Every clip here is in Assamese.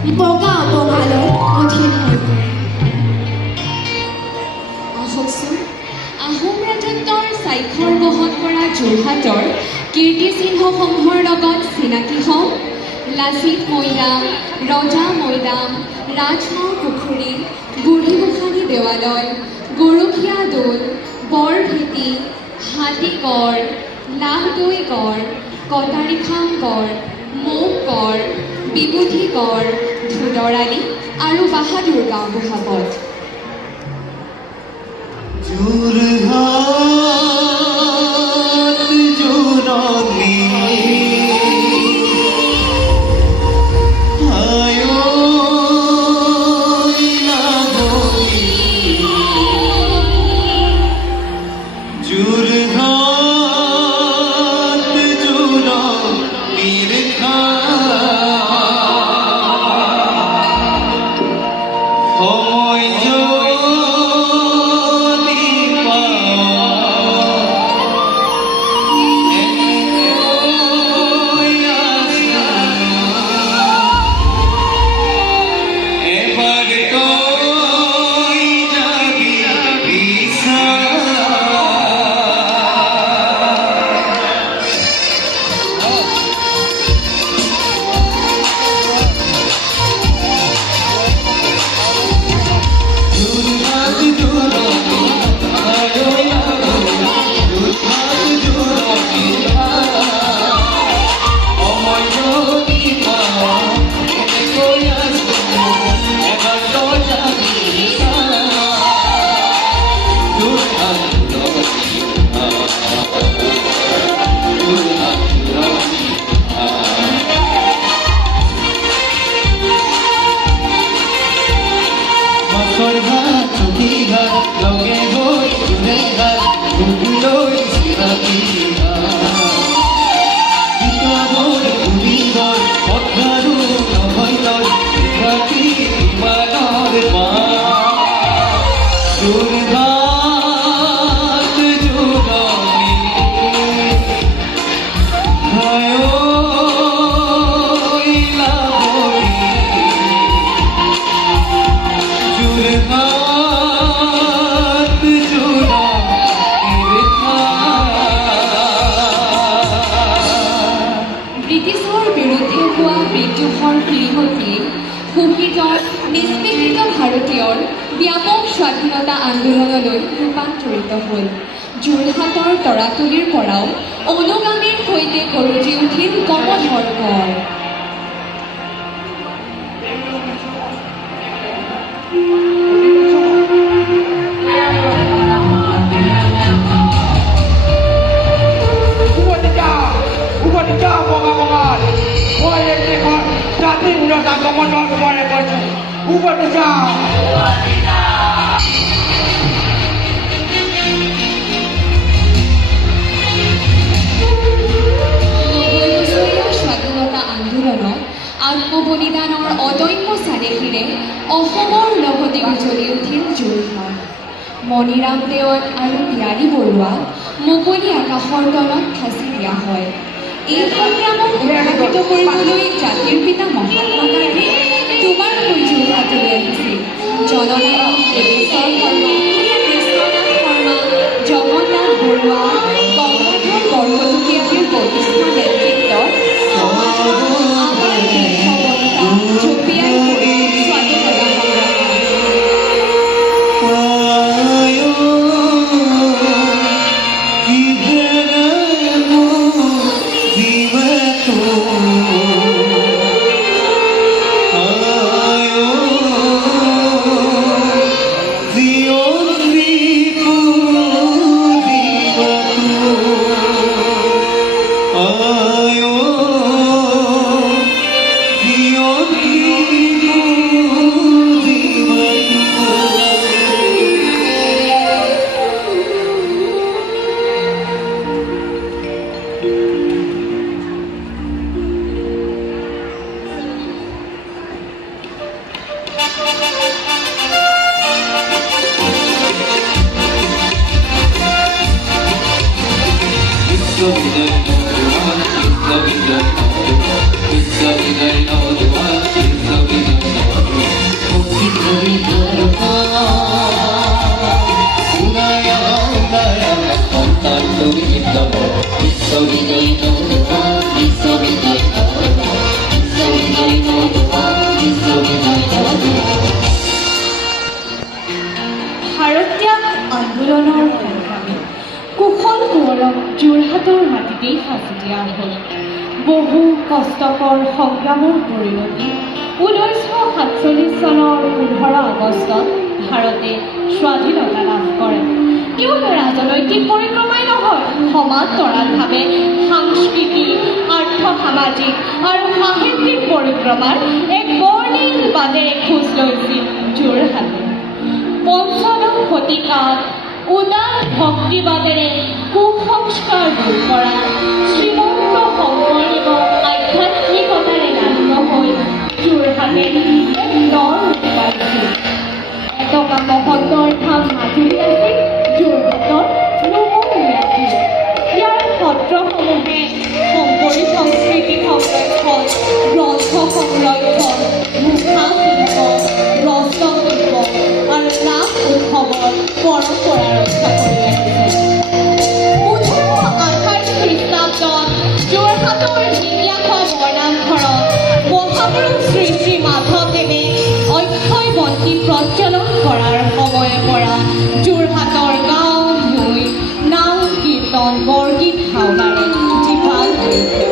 বগা বঙালৰ অধীন হৈ পৰে। আহকচোন, আহোম ৰাজত্বৰ স্বাক্ষৰ বহন কৰা যোৰহাটৰ কীৰ্তিচিহ্নসমূহৰ লগত চিনাকি হওঁ। লাচিত মৈদাম, ৰজা মৈদাম, ৰাজমাও পুখুৰী, বুঢ়ীগোসানী দেৱালয়, গৰখীয়া দৌল, বৰভেটি, হাতীগড়, লাহদৈ গড়, কটাৰীখাম গড়, মৌক গড়, বিভূতিগড়, ধুদৰালি আৰু বাহাদুৰ গাঁও গোহাপত। ভাৰতীয়ৰ ব্যাপক স্বাধীনতা আন্দোলনলৈ ৰূপান্তৰিত হ'ল। যোৰহাটৰ তৰাতলীৰ পৰাও অনুগামীৰ সৈতে গৰজি উঠিল কমলৰ গড়। স্বাধীনতা আন্দোলনত আত্মবলিদানৰ অদম্য চানেহিৰে অসমৰ লগতে উজ্বলি উঠিল যোৰহাট। মণিৰাম দেৱত আৰু পিয়াৰী বৰুৱাক মুকলি আকাশৰ তলত ফাঁচি দিয়া হয়। এই সংগ্ৰামক উৎসাহিত কৰিবলৈ জাতিৰ পিতা মহাত্মা গান্ধী দুবাৰকৈ যোৰহাটলৈ আহিছিল। জননায়ক দেৱেশ্বৰ শৰ্মা, কৃষ্ণনাথ শৰ্মা, জগন্নাথ বৰুৱা, গংগাধৰ বৰকটকীয়াৰ বলিষ্ঠ নেতৃত্বত আমাৰ দেশবনিতা জঁপিয়াই পৰিল স্বাধীনতা It's ভাৰতীয় আন্দোলনৰ সংগ্ৰামী কুশল কোঁৱৰক যোৰহাটৰ মাটিতেই সাজি দিয়া হ'ল। বহু কষ্টকৰ সংগ্ৰামৰ পৰিণতি 1947 চনৰ 15 আগষ্টত ভাৰতে স্বাধীনতা লাভ কৰে। কেৱল ৰাজনৈতিক পৰিক্ৰমাই নহয়, সমান্তৰালভাৱে সাংস্কৃতিক, আৰ্থ-সামাজিক আৰু সাহিত্যিক পৰিক্ৰমাৰ এক বৰ্ণিল বাটেৰে খোজ লৈছিল যোৰহাটে। পঞ্চদশ শতিকাত উদাৰ ভক্তিবাদেৰে কুসংস্কাৰ দূৰ কৰা শ্ৰীমন্ত শংকৰদেৱৰ আধ্যাত্মিকতাৰে লালিত হৈ যোৰহাটে এক নৰ পাইছিল। এটকা মহন্তৰ ধাম মাজুলী আছিল যোৰহাটৰ নমৰীয়াটি। ইয়াৰ সত্ৰসমূহে শংকৰী সংস্কৃতি সংৰক্ষণ, গ্ৰন্থ সংৰক্ষণ, মুখা শিল্প, ৰস্ত শিল্প আৰু ৰাস উৎসৱৰ পৰম্পৰা ৰক্ষা কৰি ৰাখিছে। 1828 খ্ৰীষ্টাব্দত যোৰহাটৰ ঢেকীয়াখোৱা বৰ্ণামঘৰত মহাপুৰুষ শ্ৰী শ্ৰী মাধৱদেৱে অক্ষয় বন্তি প্ৰজ্বলন কৰাৰ সময়ৰ পৰা যোৰহাটৰ গাঁও ভূঁই নাম কীৰ্তন বৰগীত ভাওনাৰে জীপাল হৈ উঠে।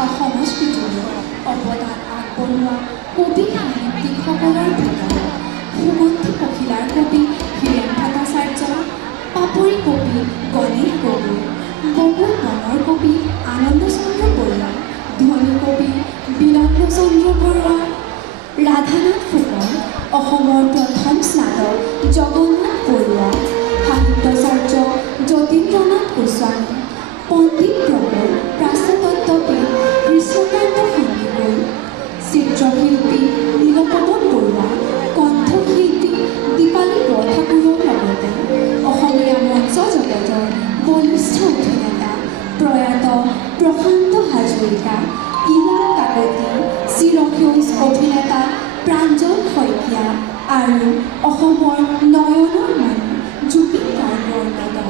তথা সংস্কৃতিলৈ অৱদান আগবঢ়োৱা কবি সাহিত্যিকসকলৰ ভিতৰত সুগন্ধি পখিলাৰ কবি হীৰেণ ভট্টাচাৰ্য, পাপৰি কবি গণেশ গগৈ, বকুল বনৰ কবি আনন্দ চন্দ্ৰ বৰুৱা, ধনী কবি বিনন্দ চন্দ্ৰ বৰুৱা, ৰাধানাথ ফুকন, অসমৰ প্ৰথম স্নাতক জগন্নাথ বৰুৱা, সাহিত্যাচাৰ্য যতীন্দ্ৰনাথ গোস্বামী, পণ্ডিত প্ৰবল প্ৰাচ্যতত্ত্ববিদ কৃষ্ণকান্ত সন্দিকৈ, চিত্ৰশিল্পী নীলপৱন বৰুৱা, কণ্ঠশিল্পী দীপালী বৰঠাকুৰৰ লগতে অসমীয়া মঞ্চ জগতৰ বলিষ্ঠ অভিনেতা প্ৰয়াত প্ৰশান্ত হাজৰিকা, ইলা কাকতি, চিৰসেউজ অভিনেতা প্ৰাঞ্জল শইকীয়া আৰু অসমৰ নয়নৰ মণি জুবিন গাৰ্গৰ অন্যতম।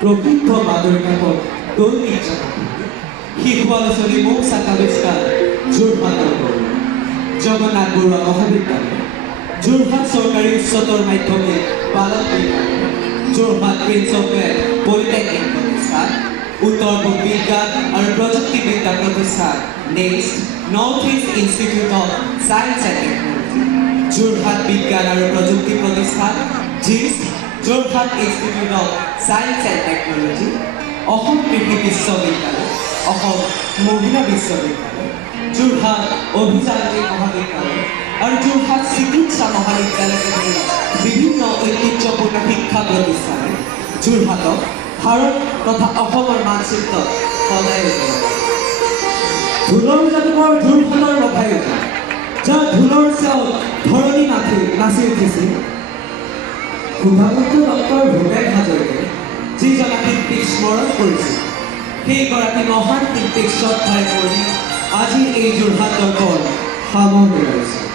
প্ৰবৃদ্ধ মাদৰিকাপদ দৌল নৃত্য শিশু আলোচনী মৌচাক আৱিষ্কাৰ যোৰহাটৰ জগন্নাথ বৰুৱা মহাবিদ্যালয়, যোৰহাট চৰকাৰী উচ্চতৰ মাধ্যমিক বালক বিদ্যালয়, Jorhat prince of Wales polytechnic প্ৰতিষ্ঠান, উত্তৰ পূব বিজ্ঞান আৰু প্ৰযুক্তিবিদ্যা প্ৰতিষ্ঠান next, north east institute of science and technology, Jorhat বিজ্ঞান আৰু প্ৰযুক্তি প্ৰতিষ্ঠান JIST, Jorhat institute of science and technology, Assam কৃষি বিশ্ববিদ্যালয়, অসম মহিলা বিশ্ববিদ্যালয়, যোৰহাট অভিযান্ত্ৰিক মহাবিদ্যালয় আৰু যোৰহাট চিকিৎসা মহাবিদ্যালয়কে ধৰি বিভিন্ন ঐতিহ্যপূৰ্ণ শিক্ষা প্ৰতিষ্ঠানে যোৰহাটক ভাৰত তথা অসমৰ মানচিত্ৰত সদায় ঢোলৰ জাতিমৰ যোৰহাটৰ ৰভায়ুতা, যাৰ ঢোলৰ চেৱত ধৰণী নাচি উঠিছিল সুধাবুদ্ধ ডক্টৰ ভূপেন হাজৰিকাই যিজনা শিল্পীক স্মৰণ কৰিছিল, সেইগৰাকী মহান শিল্পীক শ্ৰদ্ধাৰে কৰি আজি এই যোৰহাট দৰ্পণ সামৰণি মাৰিছোঁ।